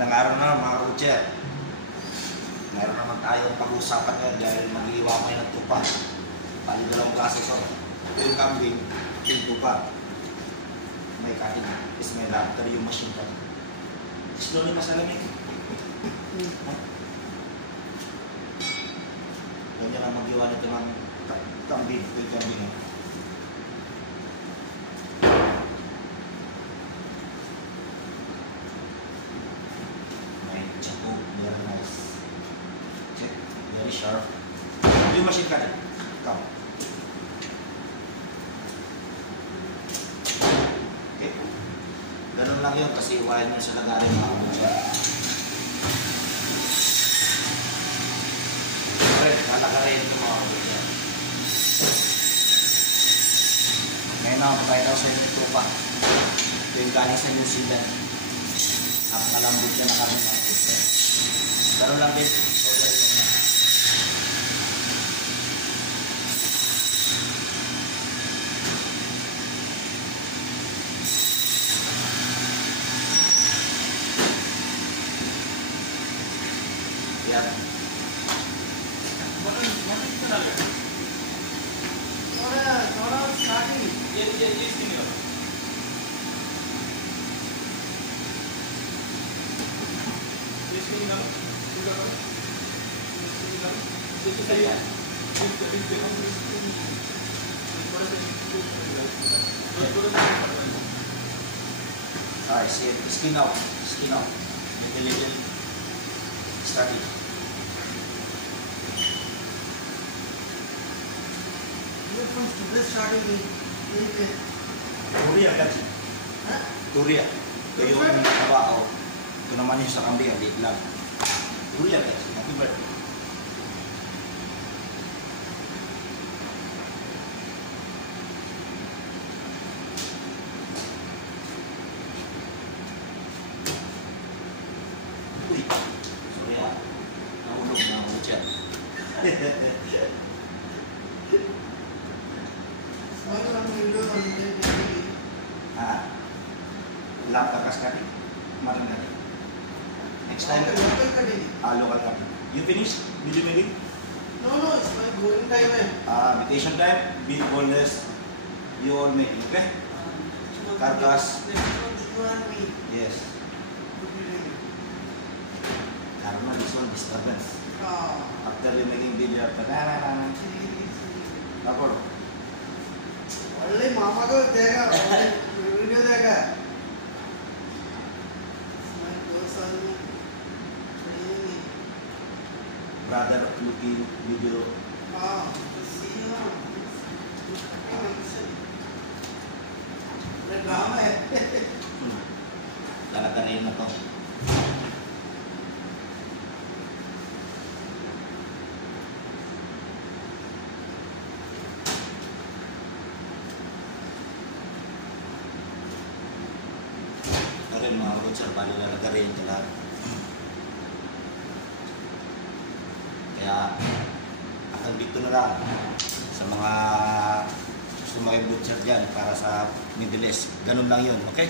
Magandang araw na mga ka-butcher. Meron naman tayong pag-uusapan ngayon dahil mag-iiwa kayo ng tupa. Bali dalawang klase ko. Ito yung kambing, ito yung tupa. May cutting is may raptor yung machine cut. Slowly masalamig. Ganyan ang mag-iwa nito ng kambing. Ito yung kambing. Very nice. Check. Very sharp. Yung machine cutting. Come. Okay. Ganun lang yun kasi iwain nyo sa nag-aaring mga kapatid. Alright, lalakarin ito mga kapatid. Ngayon ako, pagkain ako sa inyo ito pa. Ito yung galing sa New Zealand. Ang malambot yan na kami mga kapatid. Ganun lang din. Order nyo na. Yan. What is the starting? Yes, senior. Yes, senior. Alright, skin out. Skin out. Make a little study. Turia kan sih? Turia. Ito yung nabao. Ito naman yung sa kambing, liit lang. Turia kan sih? Happy birthday. Uy, sorry ah. Nahulog na ako dyan. Laptop cutting. Marang cutting. Next time. Local cutting. Local cutting. You finish? Video making? No, it's my going time. Vacation time, big boneless, you all make, okay? Carcass. Yes. Karma, this one disturbance. After you making video, Napol. Only mama ko dega, video dega. Brother looking video. Lalakarin na to. Rin mga butcher, bali lalakarin ito lahat. Kaya hanggang dito na lang sa mga gusto mga butcher dyan para sa Middle East. Ganun lang yun, okay?